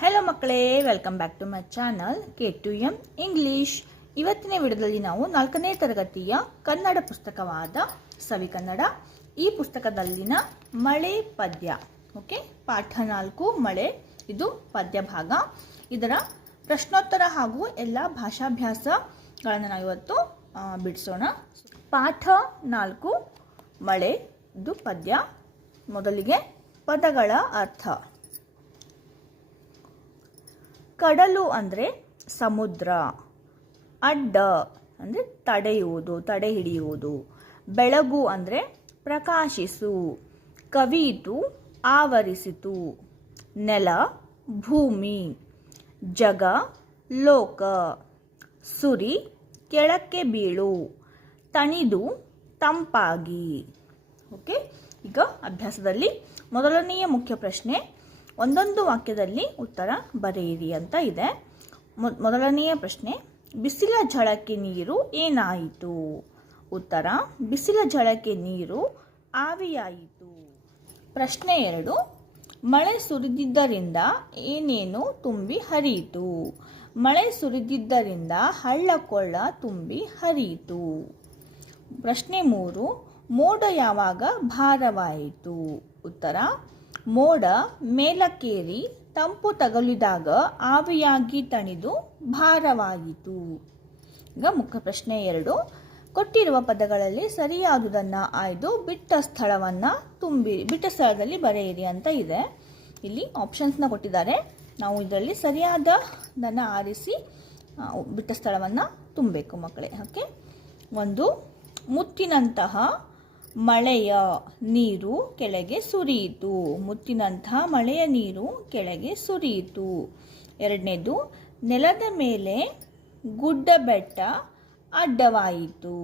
Hello ಮಕ್ಕಳೇ, welcome back to my channel K2M English. ಇವತ್ತಿನ ವಿಡಿಯೋದಲ್ಲಿ ನಾವು 4ನೇ ತರಗತಿಯ ಕನ್ನಡ ಪುಸ್ತಕವಾದ ಸವಿಕನ್ನಡ ಈ ಪುಸ್ತಕದಲ್ಲಿನ ಮಳೆ ಪದ್ಯ, ಓಕೆ, ಪಾಠ 4 ಮಳೆ, ಇದು ಪದ್ಯ ಭಾಗ. ಇದರ ಪ್ರಶ್ನೋತ್ತರ ಹಾಗೂ ಎಲ್ಲ ಭಾಷಾಭ್ಯಾಸಗಳನ್ನು ನಾವು ಇವತ್ತು ಬಿಡಿಸೋಣ. ಪಾಠ 4 ಮಳೆ, ಇದು ಪದ್ಯ. ಮೊದಲಿಗೆ ಪದಗಳ ಅರ್ಥ. ಕಡಲು ಅಂದರೆ ಸಮುದ್ರ, ಅಡ್ಡ ಅಂದರೆ ತಡೆಯುವುದು, ತಡೆ ಹಿಡಿಯುವುದು, ಬೆಳಗು ಅಂದರೆ ಪ್ರಕಾಶಿಸು, ಕವಿಯಿತು ಆವರಿಸಿತು, ನೆಲ ಭೂಮಿ, ಜಗ ಲೋಕ, ಸುರಿ ಕೆಳಕ್ಕೆ ಬೀಳು, ತಣಿದು ತಂಪಾಗಿ. ಓಕೆ, ಈಗ ಅಭ್ಯಾಸದಲ್ಲಿ ಮೊದಲನೆಯ ಮುಖ್ಯ ಪ್ರಶ್ನೆ, ಒಂದೊಂದು ವಾಕ್ಯದಲ್ಲಿ ಉತ್ತರ ಬರೆಯಿರಿ ಅಂತ ಇದೆ. ಮೊದಲನೆಯ ಪ್ರಶ್ನೆ, ಬಿಸಿಲ ಝಳಕ್ಕೆ ನೀರು ಏನಾಯಿತು? ಉತ್ತರ, ಬಿಸಿಲ ಝಳಕ್ಕೆ ನೀರು ಆವಿಯಾಯಿತು. ಪ್ರಶ್ನೆ 2, ಮಳೆ ಸುರಿದಿದ್ದರಿಂದ ಏನೇನು ತುಂಬಿ ಹರಿಯಿತು? ಮಳೆ ಸುರಿದಿದ್ದರಿಂದ ಹಳ್ಳಕೊಳ್ಳ ತುಂಬಿ ಹರಿಯಿತು. ಪ್ರಶ್ನೆ 3, ಮೋಡ ಯಾವಾಗ ಭಾರವಾಯಿತು? ಉತ್ತರ, ಮೋಡ ಮೇಲಕ್ಕೇರಿ ತಂಪು ತಗುಲಿದಾಗ ಆವಿಯಾಗಿ ತಣಿದು ಭಾರವಾಯಿತು. ಈಗ ಮುಖ್ಯ ಪ್ರಶ್ನೆ 2, ಕೊಟ್ಟಿರುವ ಪದಗಳಲ್ಲಿ ಸರಿಯಾದುದನ್ನು ಆಯ್ದು ಬಿಟ್ಟ ಸ್ಥಳದಲ್ಲಿ ಬರೆಯಿರಿ ಅಂತ ಇದೆ. ಇಲ್ಲಿ ಆಪ್ಷನ್ಸ್ನ ಕೊಟ್ಟಿದ್ದಾರೆ. ನಾವು ಇದರಲ್ಲಿ ಸರಿಯಾದದನ್ನು ಆರಿಸಿ ಬಿಟ್ಟ ಸ್ಥಳವನ್ನು ತುಂಬಬೇಕು ಮಕ್ಕಳೇ. ಓಕೆ, 1, ಮುತ್ತಿನಂತಹ ಮಳೆಯ ನೀರು ಕೆಳಗೆ ಸುರಿಯಿತು. ಮುತ್ತಿನಂತಹ ಮಳೆಯ ನೀರು ಕೆಳಗೆ ಸುರಿಯಿತು. 2ನೇದು, ನೆಲದ ಮೇಲೆ ಗುಡ್ಡ ಬೆಟ್ಟ ಅಡ್ಡವಾಯಿತು.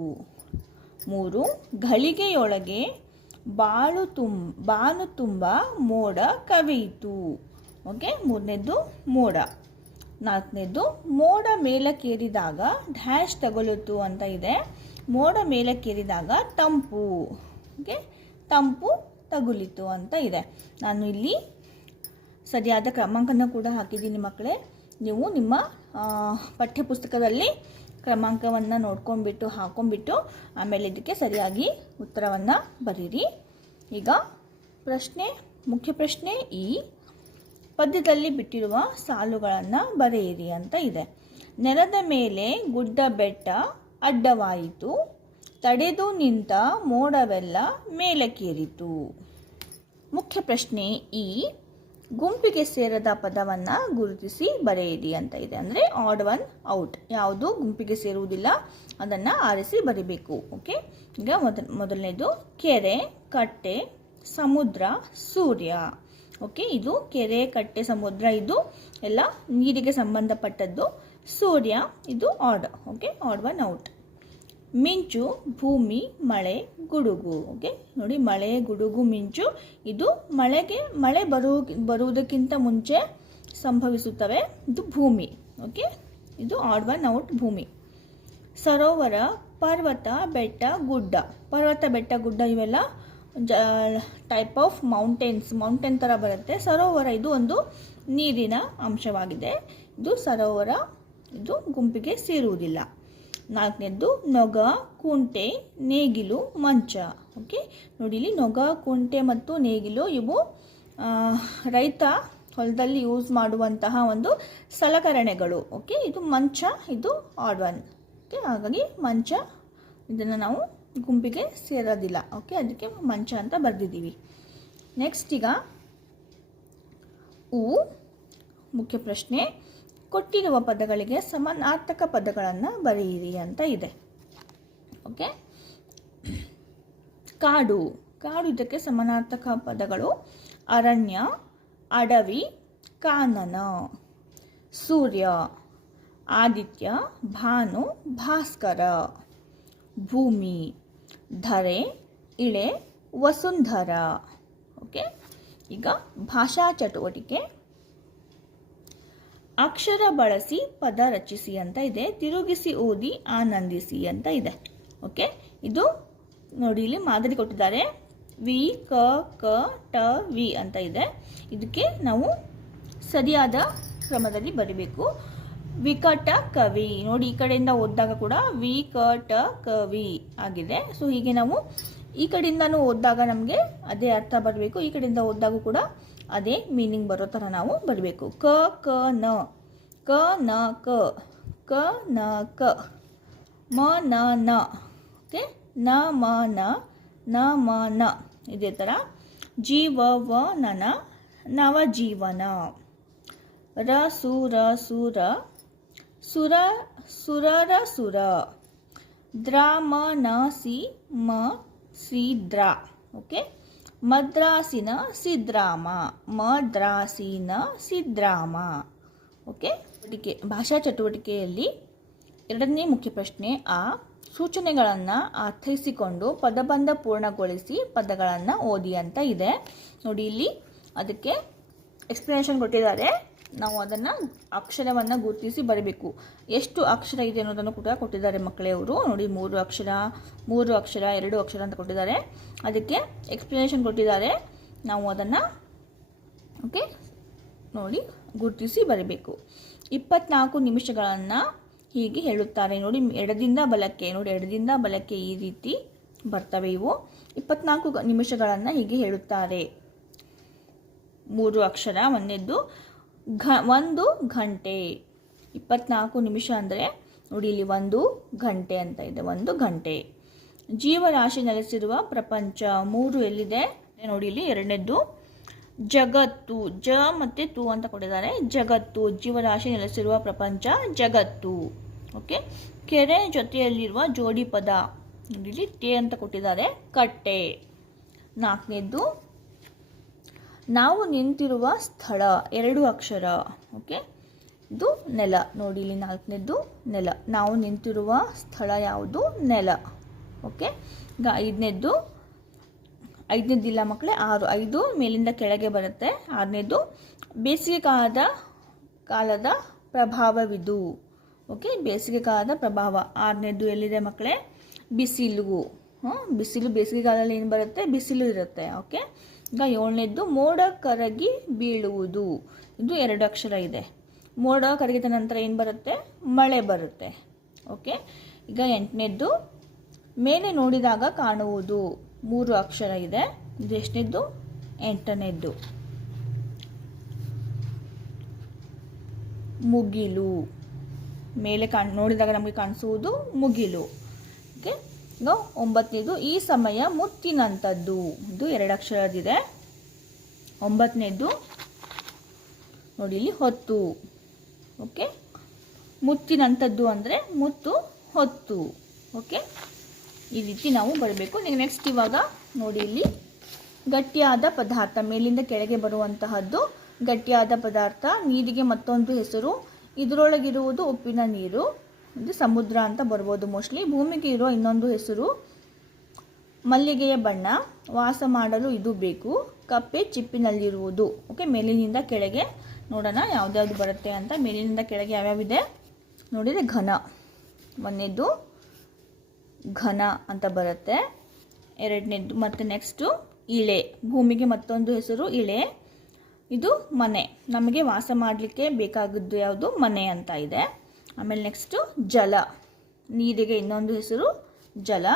3, ಘಳಿಗೆಯೊಳಗೆ ಬಾನು ತುಂಬ ಮೋಡ ಕವಿಯಿತು. ಓಕೆ, 3ನೇದು ಮೋಡ. 4ನೇದು, ಮೋಡ ಮೇಲಕ್ಕೇರಿದಾಗ ಡ್ಯಾಶ್ ತಗುಲಿತು ಅಂತ ಇದೆ. ಮೋಡ ಮೇಲಕ್ಕೇರಿದಾಗ ತಂಪು, ಓಕೆ, ತಂಪು ತಗುಲಿತು ಅಂತ ಇದೆ. ನಾನು ಇಲ್ಲಿ ಸರಿಯಾದ ಕ್ರಮಾಂಕನ ಕೂಡ ಹಾಕಿದ್ದೀನಿ ಮಕ್ಕಳೇ. ನೀವು ನಿಮ್ಮ ಪಠ್ಯಪುಸ್ತಕದಲ್ಲಿ ಕ್ರಮಾಂಕವನ್ನು ನೋಡ್ಕೊಂಡ್ಬಿಟ್ಟು ಹಾಕೊಂಡ್ಬಿಟ್ಟು ಆಮೇಲೆ ಇದಕ್ಕೆ ಸರಿಯಾಗಿ ಉತ್ತರವನ್ನು ಬರೀರಿ. ಈಗ ಮುಖ್ಯ ಪ್ರಶ್ನೆ ಈ ಪದ್ಯದಲ್ಲಿ ಬಿಟ್ಟಿರುವ ಸಾಲುಗಳನ್ನು ಬರೆಯಿರಿ ಅಂತ ಇದೆ. ನೆಲದ ಮೇಲೆ ಗುಡ್ಡ ಬೆಟ್ಟ ಅಡ್ಡವಾಯಿತು, ತಡೆದು ನಿಂತ ಮೋಡವೆಲ್ಲ ಮೇಲಕ್ಕೇರಿತು. ಮುಖ್ಯ ಪ್ರಶ್ನೆ ಈ ಗುಂಪಿಗೆ ಸೇರದ ಪದವನ್ನು ಗುರುತಿಸಿ ಬರೆಯಿರಿ ಅಂತ ಇದೆ. ಅಂದರೆ ಆಡ್ ಒನ್ ಔಟ್, ಯಾವುದು ಗುಂಪಿಗೆ ಸೇರುವುದಿಲ್ಲ ಅದನ್ನು ಆರಿಸಿ ಬರಿಬೇಕು. ಓಕೆ, ಈಗ ಮೊದಲನೇದು ಕೆರೆ, ಕಟ್ಟೆ, ಸಮುದ್ರ, ಸೂರ್ಯ. ಓಕೆ, ಇದು ಕೆರೆ, ಕಟ್ಟೆ, ಸಮುದ್ರ ಇದು ಎಲ್ಲ ನೀರಿಗೆ ಸಂಬಂಧಪಟ್ಟದ್ದು. ಸೂರ್ಯ ಇದು odd. Okay, odd one out. ಮಿಂಚು, ಭೂಮಿ, ಮಳೆ, ಗುಡುಗು. ಓಕೆ, ನೋಡಿ, ಮಳೆ, ಗುಡುಗು, ಮಿಂಚು ಇದು ಮಳೆ ಬರುವುದಕ್ಕಿಂತ ಮುಂಚೆ ಸಂಭವಿಸುತ್ತವೆ. ಇದು ಭೂಮಿ. ಓಕೆ, ಇದು ಆಡ್ ಒನ್ ಔಟ್ ಭೂಮಿ. ಸರೋವರ, ಪರ್ವತ, ಬೆಟ್ಟ, ಗುಡ್ಡ. ಪರ್ವತ, ಬೆಟ್ಟ, ಗುಡ್ಡ ಇವೆಲ್ಲ ಟೈಪ್ ಆಫ್ ಮೌಂಟೇನ್ ಥರ ಬರುತ್ತೆ. ಸರೋವರ ಇದು ಒಂದು ನೀರಿನ ಅಂಶವಾಗಿದೆ. ಇದು ಸರೋವರ, ಇದು ಗುಂಪಿಗೆ ಸೇರುವುದಿಲ್ಲ. 4ನೇದು ನೊಗ, ಕುಂಟೆ, ನೇಗಿಲು, ಮಂಚ. ಓಕೆ, ನೋಡಿ ಇಲ್ಲಿ ನೊಗ, ಕುಂಟೆ ಮತ್ತು ನೇಗಿಲು ಇವು ರೈತ ಹೊಲದಲ್ಲಿ ಯೂಸ್ ಮಾಡುವಂತಹ ಒಂದು ಸಲಕರಣೆಗಳು. ಓಕೆ, ಇದು ಮಂಚ, ಇದು ಆಡ್ ಒನ್. ಓಕೆ, ಹಾಗಾಗಿ ಮಂಚ ಇದನ್ನು ನಾವು ಗುಂಪಿಗೆ ಸೇರೋದಿಲ್ಲ. ಓಕೆ, ಅದಕ್ಕೆ ಮಂಚ ಅಂತ ಬರೆದಿದ್ದೀವಿ. ನೆಕ್ಸ್ಟ್ ಈಗ ಮುಖ್ಯ ಪ್ರಶ್ನೆ, ಕೊಟ್ಟಿರುವ ಪದಗಳಿಗೆ ಸಮಾನಾರ್ಥಕ ಪದಗಳನ್ನು ಬರೆಯಿರಿ ಅಂತ ಇದೆ. ಓಕೆ, ಕಾಡು ಇದಕ್ಕೆ ಸಮಾನಾರ್ಥಕ ಪದಗಳು ಅರಣ್ಯ, ಅಡವಿ, ಕಾನನ. ಸೂರ್ಯ, ಆದಿತ್ಯ, ಭಾನು, ಭಾಸ್ಕರ. ಭೂಮಿ, ಧರೆ, ಇಳೆ, ವಸುಂಧರ. ಓಕೆ, ಈಗ ಭಾಷಾ ಚಟುವಟಿಕೆ. ಅಕ್ಷರ ಬಳಸಿ ಪದ ರಚಿಸಿ ಅಂತ ಇದೆ. ತಿರುಗಿಸಿ ಓದಿ ಆನಂದಿಸಿ ಅಂತ ಇದೆ. ಓಕೆ, ಇದು ನೋಡಿ ಇಲ್ಲಿ ಮಾದರಿ ಕೊಟ್ಟಿದ್ದಾರೆ. ವಿ ಕ ಕ ಟ ವಿ ಅಂತ ಇದೆ. ಇದಕ್ಕೆ ನಾವು ಸರಿಯಾದ ಕ್ರಮದಲ್ಲಿ ಬರೀಬೇಕು. ವಿಕಟ ಕವಿ ನೋಡಿ, ಈ ಕಡೆಯಿಂದ ಓದಿದಾಗ ಕೂಡ ವಿಕಟ ಕವಿ ಆಗಿದೆ. ಸೊ ಹೀಗೆ ನಾವು ಈ ಕಡೆಯಿಂದನೂ ಓದಿದಾಗ ನಮಗೆ ಅದೇ ಅರ್ಥ ಬರಬೇಕು, ಈ ಕಡೆಯಿಂದ ಓದಿದಾಗ ಕೂಡ ಅದೇ ಮೀನಿಂಗ್ ಬರೋ ಥರ ನಾವು ಬರಬೇಕು. ಕ ಕ ನ ಕ ನ ಕ ಕ ನ ಕ ಮ ನ ನ ಓಕೆ ನ ಮ ನ ಮ ನ ಇದೇ ಥರ. ಜೀವ ವ ನನ ನವಜೀವನ. ರ ಸು ರ ಸುರ ಸುರ ಸುರರ ಸುರ. ದ್ರ ಮ ನ ಸಿ ಮ ಸಿ ದ್ರ ಓಕೆ. ಮದ್ರಾಸಿನ ಸಿದ್ರಾಮ ಮದ್ರಾಸಿನ ಸಿದ್ರಾಮ ಓಕೆ. ಭಾಷಾ ಚಟುವಟಿಕೆಯಲ್ಲಿ ಎರಡನೇ ಮುಖ್ಯ ಪ್ರಶ್ನೆ ಆ ಸೂಚನೆಗಳನ್ನು ಅರ್ಥೈಸಿಕೊಂಡು ಪದಬಂಧ ಪೂರ್ಣಗೊಳಿಸಿ ಪದಗಳನ್ನು ಓದಿ ಅಂತ ಇದೆ ನೋಡಿ. ಇಲ್ಲಿ ಅದಕ್ಕೆ ಎಕ್ಸ್ಪ್ಲನೇಷನ್ ಕೊಟ್ಟಿದ್ದಾರೆ. ನಾವು ಅದನ್ನು ಅಕ್ಷರವನ್ನು ಗುರುತಿಸಿ ಬರಬೇಕು. ಎಷ್ಟು ಅಕ್ಷರ ಇದೆ ಅನ್ನೋದನ್ನು ಕೂಡ ಕೊಟ್ಟಿದ್ದಾರೆ ಮಕ್ಕಳೇ ಅವರು ನೋಡಿ. 3 ಅಕ್ಷರ 2 ಅಕ್ಷರ ಅಂತ ಕೊಟ್ಟಿದ್ದಾರೆ. ಅದಕ್ಕೆ ಎಕ್ಸ್ಪ್ಲನೇಷನ್ ಕೊಟ್ಟಿದ್ದಾರೆ. ನಾವು ಅದನ್ನು ಓಕೆ ನೋಡಿ ಗುರುತಿಸಿ ಬರಬೇಕು. 24 ನಿಮಿಷಗಳನ್ನು ಹೀಗೆ ಹೇಳುತ್ತಾರೆ ನೋಡಿ. ಎಡದಿಂದ ಬಲಕ್ಕೆ ನೋಡಿ, ಎಡದಿಂದ ಬಲಕ್ಕೆ ಈ ರೀತಿ ಬರ್ತವೆ ಇವು. 24 ನಿಮಿಷಗಳನ್ನು ಹೀಗೆ ಹೇಳುತ್ತಾರೆ. 3 ಅಕ್ಷರ. ಒಂದನೇದ್ದು 1 ಗಂಟೆ. 24 ನಿಮಿಷ ಅಂದರೆ ನೋಡಿ ಇಲ್ಲಿ 1 ಗಂಟೆ ಅಂತ ಇದೆ, 1 ಗಂಟೆ. ಜೀವರಾಶಿ ನೆಲೆಸಿರುವ ಪ್ರಪಂಚ. 3 ಎಲ್ಲಿದೆ ನೋಡಿ ಇಲ್ಲಿ. ಎರಡನೇದ್ದು ಜಗತ್ತು. ಜ ಮತ್ತು ತು ಅಂತ ಕೊಟ್ಟಿದ್ದಾರೆ. ಜಗತ್ತು ಜೀವರಾಶಿ ನೆಲೆಸಿರುವ ಪ್ರಪಂಚ ಜಗತ್ತು ಓಕೆ. ಕೆರೆ ಜೊತೆಯಲ್ಲಿರುವ ಜೋಡಿ ಪದ ನೋಡಿ ಇಲ್ಲಿ ಟೆ ಅಂತ ಕೊಟ್ಟಿದ್ದಾರೆ. ಕಟ್ಟೆ. 4ನೇದ್ದು ನಾವು ನಿಂತಿರುವ ಸ್ಥಳ. 2 ಅಕ್ಷರ ಓಕೆ. ಇದು ನೆಲ ನೋಡಿ ಇಲ್ಲಿ. 4ನೇದ್ದು ನೆಲ. ನಾವು ನಿಂತಿರುವ ಸ್ಥಳ ಯಾವುದು? ನೆಲ ಓಕೆ. ಈಗ 5ನೇದಿಲ್ಲ ಮಕ್ಕಳೇ. 5 ಮೇಲಿಂದ ಕೆಳಗೆ ಬರುತ್ತೆ. 6ನೇದು ಬೇಸಿಗೆ ಕಾಲದ ಪ್ರಭಾವವಿದು ಓಕೆ. ಬೇಸಿಗೆ ಕಾಲದ ಪ್ರಭಾವ. 6ನೇದು ಎಲ್ಲಿದೆ ಮಕ್ಕಳೇ? ಬಿಸಿಲು. ಬಿಸಿಲು ಬೇಸಿಗೆಗಾಲದಲ್ಲಿ ಏನು ಬರುತ್ತೆ? ಬಿಸಿಲು ಇರುತ್ತೆ ಓಕೆ. ಈಗ 7ನೇದು ಮೋಡ ಕರಗಿ ಬೀಳುವುದು. ಇದು 2 ಅಕ್ಷರ ಇದೆ. ಮೋಡ ಕರಗಿದ ನಂತರ ಏನು ಬರುತ್ತೆ? ಮಳೆ ಬರುತ್ತೆ ಓಕೆ. ಈಗ 8ನೇದು ಮೇಲೆ ನೋಡಿದಾಗ ಕಾಣುವುದು. 3 ಅಕ್ಷರ ಇದೆ. ಇದು ಎಷ್ಟನೇದ್ದು? 8ನೇದ್ದು. ಮುಗಿಲು. ಮೇಲೆ ನೋಡಿದಾಗ ನಮಗೆ ಕಾಣಿಸುವುದು ಮುಗಿಲು ಓಕೆ. ಈಗ 9ನೇದು ಈ ಸಮಯ ಮುತ್ತಿನಂಥದ್ದು. ಇದು 2 ಅಕ್ಷರದಿದೆ. 9ನೇದು ನೋಡಿ ಇಲ್ಲಿ ಹೊತ್ತು ಓಕೆ. ಮುತ್ತಿನಂಥದ್ದು ಅಂದರೆ ಮುತ್ತು ಹೊತ್ತು ಓಕೆ. ಈ ರೀತಿ ನಾವು ಬರಬೇಕು. ನೆಕ್ಸ್ಟ್ ಇವಾಗ ನೋಡಿ ಇಲ್ಲಿ ಗಟ್ಟಿಯಾದ ಪದಾರ್ಥ. ಮೇಲಿಂದ ಕೆಳಗೆ ಬರುವಂತಹದ್ದು ಗಟ್ಟಿಯಾದ ಪದಾರ್ಥ. ನೀರಿಗೆ ಮತ್ತೊಂದು ಹೆಸರು. ಇದರೊಳಗಿರುವುದು ಉಪ್ಪಿನ ನೀರು. ಇದು ಸಮುದ್ರ ಅಂತ ಬರ್ಬೋದು ಮೋಸ್ಟ್ಲಿ. ಭೂಮಿಗೆ ಇರೋ ಇನ್ನೊಂದು ಹೆಸರು ಮಲ್ಲಿಗೆಯ ಬಣ್ಣ. ವಾಸ ಮಾಡಲು ಇದು ಬೇಕು. ಕಪ್ಪೆ ಚಿಪ್ಪಿನಲ್ಲಿರುವುದು ಓಕೆ. ಮೇಲಿನಿಂದ ಕೆಳಗೆ ನೋಡೋಣ ಯಾವ್ದ್ಯಾವ್ದು ಬರುತ್ತೆ ಅಂತ. ಮೇಲಿನಿಂದ ಕೆಳಗೆ ಯಾವ್ಯಾವಿದೆ ನೋಡಿದರೆ ಘನ. 1ನೇದು ಘನ ಅಂತ ಬರುತ್ತೆ. 2ನೇದು ಮತ್ತು ನೆಕ್ಸ್ಟು ಇಳೆ. ಭೂಮಿಗೆ ಮತ್ತೊಂದು ಹೆಸರು ಇಳೆ. ಇದು ಮನೆ. ನಮಗೆ ವಾಸ ಮಾಡಲಿಕ್ಕೆ ಬೇಕಾಗಿದ್ದು ಯಾವುದು? ಮನೆ ಅಂತ ಇದೆ. ಆಮೇಲೆ ನೆಕ್ಸ್ಟು ಜಲ. ನೀರಿಗೆ ಇನ್ನೊಂದು ಹೆಸರು ಜಲ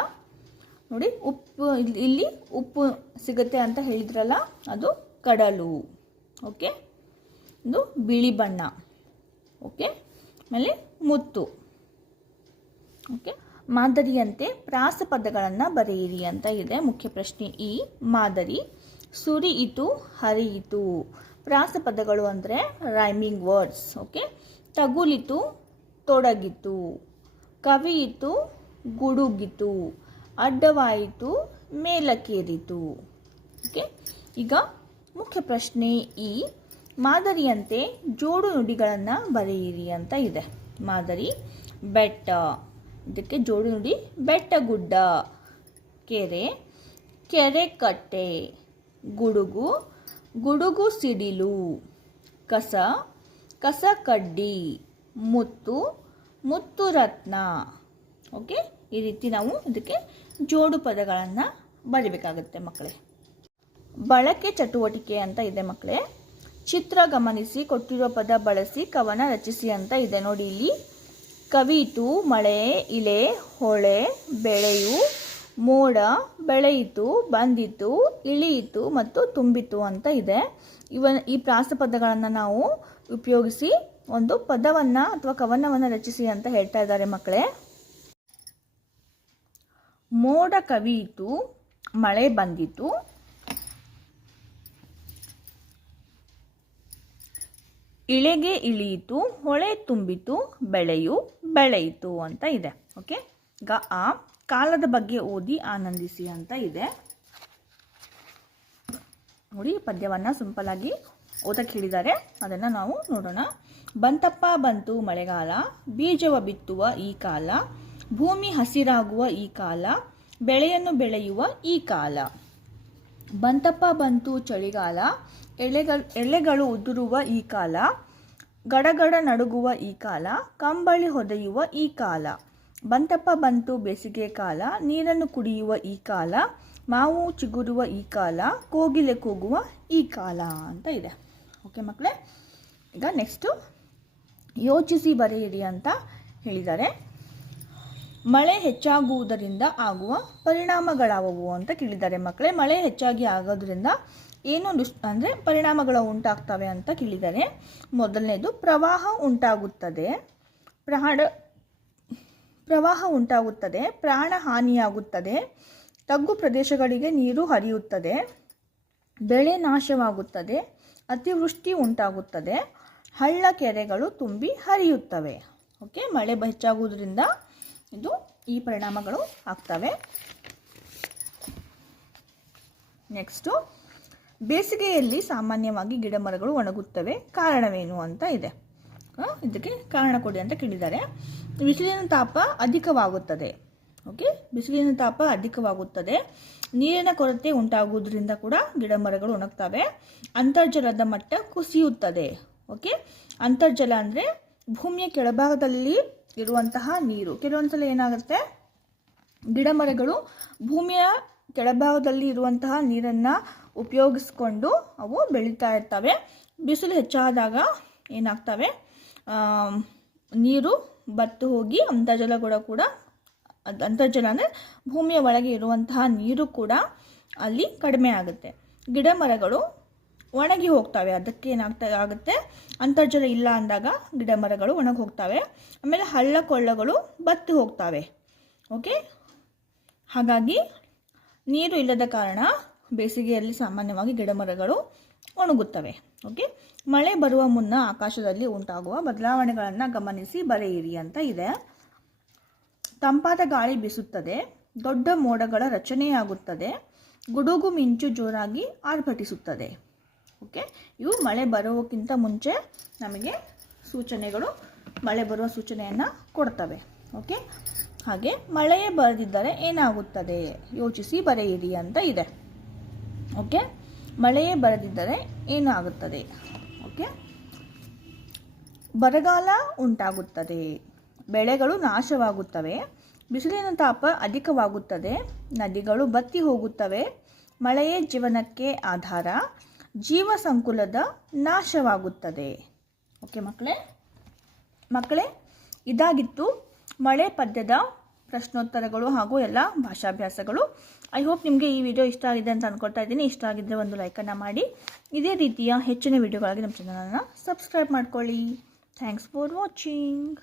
ನೋಡಿ. ಉಪ್ಪು ಇಲ್ಲಿ ಉಪ್ಪು ಸಿಗುತ್ತೆ ಅಂತ ಹೇಳಿದ್ರಲ್ಲ, ಅದು ಕಡಲು ಓಕೆ. ಇದು ಬಿಳಿ ಬಣ್ಣ ಓಕೆ. ಆಮೇಲೆ ಮುತ್ತು ಓಕೆ. ಮಾದರಿಯಂತೆ ಪ್ರಾಸ ಪದಗಳನ್ನು ಬರೆಯಿರಿ ಅಂತ ಇದೆ ಮುಖ್ಯ ಪ್ರಶ್ನೆ. ಈ ಮಾದರಿ ಸುರಿಯಿತು ಹರಿಯಿತು. ಪ್ರಾಸ ಪದಗಳು ಅಂದರೆ ರೈಮಿಂಗ್ ವರ್ಡ್ಸ್ ಓಕೆ. ತಗುಲಿತು ತೊಡಗಿತು. ಕವಿಯಿತು ಗುಡುಗಿತು. ಅಡ್ಡವಾಯಿತು ಮೇಲಕ್ಕೇರಿತು ಓಕೆ. ಈಗ ಮುಖ್ಯ ಪ್ರಶ್ನೆ ಈ ಮಾದರಿಯಂತೆ ಜೋಡು ನುಡಿಗಳನ್ನು ಬರೆಯಿರಿ ಅಂತ ಇದೆ. ಮಾದರಿ ಬೆಟ್ಟ. ಇದಕ್ಕೆ ಜೋಡು ನುಡಿ ಬೆಟ್ಟ ಗುಡ್ಡ. ಕೆರೆ ಕೆರೆ ಕಟ್ಟೆ. ಗುಡುಗು ಗುಡುಗು ಸಿಡಿಲು. ಕಸ ಕಸ ಕಡ್ಡಿ. ಮುತ್ತು ಮುತ್ತು ರತ್ನ ಓಕೆ. ಈ ರೀತಿ ನಾವು ಇದಕ್ಕೆ ಜೋಡು ಪದಗಳನ್ನು ಬರೀಬೇಕಾಗುತ್ತೆ ಮಕ್ಕಳೇ. ಬಳಕೆ ಚಟುವಟಿಕೆ ಅಂತ ಇದೆ ಮಕ್ಕಳೇ. ಚಿತ್ರ ಗಮನಿಸಿ ಕೊಟ್ಟಿರೋ ಪದ ಬಳಸಿ ಕವನ ರಚಿಸಿ ಅಂತ ಇದೆ ನೋಡಿ. ಇಲ್ಲಿ ಕವಿಯಿತು, ಮಳೆ, ಇಲೆ, ಹೊಳೆ, ಬೆಳೆಯು, ಮೋಡ, ಬೆಳೆಯಿತು, ಬಂದಿತು, ಇಳಿಯಿತು ಮತ್ತು ತುಂಬಿತು ಅಂತ ಇದೆ. ಈ ಪ್ರಾಸಪದಗಳನ್ನು ನಾವು ಉಪಯೋಗಿಸಿ ಒಂದು ಪದವನ್ನು ಅಥವಾ ಕವನವನ್ನು ರಚಿಸಿ ಅಂತ ಹೇಳ್ತಾ ಇದ್ದಾರೆ ಮಕ್ಕಳೇ. ಮೋಡ ಕವಿಯಿತು, ಮಳೆ ಬಂದಿತು, ಇಳೆಗೆ ಇಳಿಯಿತು, ಹೊಳೆ ತುಂಬಿತು, ಬೆಳೆಯು ಬೆಳೆಯಿತು ಅಂತ ಇದೆ. ಓಕೆ, ಈಗ ಕಾಲದ ಬಗ್ಗೆ ಓದಿ ಆನಂದಿಸಿ ಅಂತ ಇದೆ ನೋಡಿ. ಪದ್ಯವನ್ನು ಸಿಂಪಲ್ ಆಗಿ ಓದಕ್ಕೆ ಹೇಳಿದ್ದಾರೆ, ಅದನ್ನು ನಾವು ನೋಡೋಣ. ಬಂತಪ್ಪ ಬಂತು ಮಳೆಗಾಲ, ಬೀಜವ ಬಿತ್ತುವ ಈ ಕಾಲ, ಭೂಮಿ ಹಸಿರಾಗುವ ಈ ಕಾಲ, ಬೆಳೆಯನ್ನು ಬೆಳೆಯುವ ಈ ಕಾಲ. ಬಂತಪ್ಪ ಬಂತು ಚಳಿಗಾಲ, ಎಲೆಗಳು ಉದುರುವ ಈ ಕಾಲ, ಗಡಗಡ ನಡುಗುವ ಈ ಕಾಲ, ಕಂಬಳಿ ಹೊದೆಯುವ ಈ ಕಾಲ. ಬಂತಪ್ಪ ಬಂತು ಬೇಸಿಗೆ ಕಾಲ, ನೀರನ್ನು ಕುಡಿಯುವ ಈ ಕಾಲ, ಮಾವು ಚಿಗುರುವ ಈ ಕಾಲ, ಕೋಗಿಲೆ ಕೂಗುವ ಈ ಕಾಲ ಅಂತ ಇದೆ. ಓಕೆ ಮಕ್ಕಳೇ, ಈಗ ನೆಕ್ಸ್ಟು ಯೋಚಿಸಿ ಬರೆಯಿರಿ ಅಂತ ಹೇಳಿದ್ದಾರೆ. ಮಳೆ ಹೆಚ್ಚಾಗುವುದರಿಂದ ಆಗುವ ಪರಿಣಾಮಗಳಾವವು ಅಂತ ಕೇಳಿದ್ದಾರೆ ಮಕ್ಕಳೇ. ಮಳೆ ಹೆಚ್ಚಾಗಿ ಆಗೋದ್ರಿಂದ ಏನು ಅಂದರೆ ಪರಿಣಾಮಗಳು ಉಂಟಾಗ್ತವೆ ಅಂತ ಕೇಳಿದ್ದಾರೆ. ಮೊದಲನೇದು ಪ್ರವಾಹ ಉಂಟಾಗುತ್ತದೆ, ಪ್ರಾಣ ಹಾನಿಯಾಗುತ್ತದೆ, ತಗ್ಗು ಪ್ರದೇಶಗಳಿಗೆ ನೀರು ಹರಿಯುತ್ತದೆ, ಬೆಳೆ ನಾಶವಾಗುತ್ತದೆ, ಅತಿವೃಷ್ಟಿ ಉಂಟಾಗುತ್ತದೆ, ಹಳ್ಳ ಕೆರೆಗಳು ತುಂಬಿ ಹರಿಯುತ್ತವೆ. ಓಕೆ, ಮಳೆ ಹೆಚ್ಚಾಗುವುದರಿಂದ ಈ ಪರಿಣಾಮಗಳು ಆಗ್ತವೆ. ನೆಕ್ಸ್ಟು ಬೇಸಿಗೆಯಲ್ಲಿ ಸಾಮಾನ್ಯವಾಗಿ ಗಿಡ ಮರಗಳು ಒಣಗುತ್ತವೆ, ಕಾರಣವೇನು ಅಂತ ಇದೆ. ಇದಕ್ಕೆ ಕಾರಣ ಕೊಡಿ ಅಂತ ಕೇಳಿದ್ದಾರೆ. ಬಿಸಿಲಿನ ತಾಪ ಅಧಿಕವಾಗುತ್ತದೆ. ಓಕೆ, ಬಿಸಿಲಿನ ತಾಪ ಅಧಿಕವಾಗುತ್ತದೆ, ನೀರಿನ ಕೊರತೆ ಉಂಟಾಗುವುದರಿಂದ ಕೂಡ ಗಿಡ ಮರಗಳು ಒಣಗ್ತವೆ, ಅಂತರ್ಜಲದ ಮಟ್ಟ ಕುಸಿಯುತ್ತದೆ. ಓಕೆ, ಅಂತರ್ಜಲ ಅಂದರೆ ಭೂಮಿಯ ಕೆಳಭಾಗದಲ್ಲಿ ಇರುವಂತಹ ನೀರು. ಕೆಲವೊಂದ್ಸಲ ಏನಾಗುತ್ತೆ, ಗಿಡ ಮರಗಳು ಭೂಮಿಯ ಕೆಳಭಾಗದಲ್ಲಿ ಇರುವಂತಹ ನೀರನ್ನು ಉಪಯೋಗಿಸ್ಕೊಂಡು ಅವು ಬೆಳೀತಾ ಇರ್ತವೆ. ಬಿಸಿಲು ಹೆಚ್ಚಾದಾಗ ಏನಾಗ್ತವೆ, ನೀರು ಬತ್ತು ಹೋಗಿ ಅಂತರ್ಜಲ ಅಂದರೆ ಭೂಮಿಯ ಒಳಗೆ ಇರುವಂತಹ ನೀರು ಕೂಡ ಅಲ್ಲಿ ಕಡಿಮೆ ಆಗುತ್ತೆ. ಗಿಡ ಮರಗಳು ಒಣಗಿ ಹೋಗ್ತವೆ. ಅದಕ್ಕೆ ಆಗುತ್ತೆ, ಅಂತರ್ಜಲ ಇಲ್ಲ ಅಂದಾಗ ಗಿಡ ಮರಗಳು ಒಣಗಿ ಹೋಗ್ತವೆ. ಆಮೇಲೆ ಹಳ್ಳ ಕೊಳ್ಳಗಳು ಬತ್ತಿ ಹೋಗ್ತವೆ. ಓಕೆ, ಹಾಗಾಗಿ ನೀರು ಇಲ್ಲದ ಕಾರಣ ಬೇಸಿಗೆಯಲ್ಲಿ ಸಾಮಾನ್ಯವಾಗಿ ಗಿಡ ಮರಗಳು ಒಣಗುತ್ತವೆ. ಓಕೆ, ಮಳೆ ಬರುವ ಮುನ್ನ ಆಕಾಶದಲ್ಲಿ ಉಂಟಾಗುವ ಬದಲಾವಣೆಗಳನ್ನು ಗಮನಿಸಿ ಬರೆಯಿರಿ ಅಂತ ಇದೆ. ತಂಪಾದ ಗಾಳಿ ಬೀಸುತ್ತದೆ, ದೊಡ್ಡ ಮೋಡಗಳ ರಚನೆಯಾಗುತ್ತದೆ, ಗುಡುಗು ಮಿಂಚು ಜೋರಾಗಿ ಆರ್ಭಟಿಸುತ್ತದೆ. ಓಕೆ, ಇವು ಮಳೆ ಬರೋಕ್ಕಿಂತ ಮುಂಚೆ ನಮಗೆ ಸೂಚನೆಗಳು, ಮಳೆ ಬರುವ ಸೂಚನೆಯನ್ನು ಕೊಡ್ತವೆ. ಓಕೆ, ಹಾಗೆ ಮಳೆಯೇ ಬರದಿದ್ದರೆ ಏನಾಗುತ್ತದೆ ಯೋಚಿಸಿ ಬರೆಯಿರಿ ಅಂತ ಇದೆ. ಓಕೆ, ಮಳೆಯೇ ಬರದಿದ್ದರೆ ಏನಾಗುತ್ತದೆ. ಓಕೆ, ಬರಗಾಲ ಉಂಟಾಗುತ್ತದೆ, ಬೆಳೆಗಳು ನಾಶವಾಗುತ್ತವೆ, ಬಿಸಿಲಿನ ತಾಪ ಅಧಿಕವಾಗುತ್ತದೆ, ನದಿಗಳು ಬತ್ತಿ ಹೋಗುತ್ತವೆ, ಮಳೆಯೇ ಜೀವನಕ್ಕೆ ಆಧಾರ, ಜೀವ ಸಂಕುಲದ ನಾಶವಾಗುತ್ತದೆ. ಓಕೆ ಮಕ್ಕಳೇ ಇದಾಗಿತ್ತು ಮಳೆ ಪದ್ಯದ ಪ್ರಶ್ನೋತ್ತರಗಳು ಹಾಗೂ ಎಲ್ಲ ಭಾಷಾಭ್ಯಾಸಗಳು. ಐ ಹೋಪ್ ನಿಮಗೆ ಈ ವಿಡಿಯೋ ಇಷ್ಟ ಆಗಿದೆ ಅಂತ ಅಂದ್ಕೊಳ್ತಾ ಇದ್ದೀನಿ. ಇಷ್ಟ ಆಗಿದ್ದರೆ ಒಂದು ಲೈಕನ್ನು ಮಾಡಿ. ಇದೇ ರೀತಿಯ ಹೆಚ್ಚಿನ ವಿಡಿಯೋಗಳಾಗಿ ನಮ್ಮ ಚಾನಲನ್ನು ಸಬ್ಸ್ಕ್ರೈಬ್ ಮಾಡ್ಕೊಳ್ಳಿ. Thanks for watching.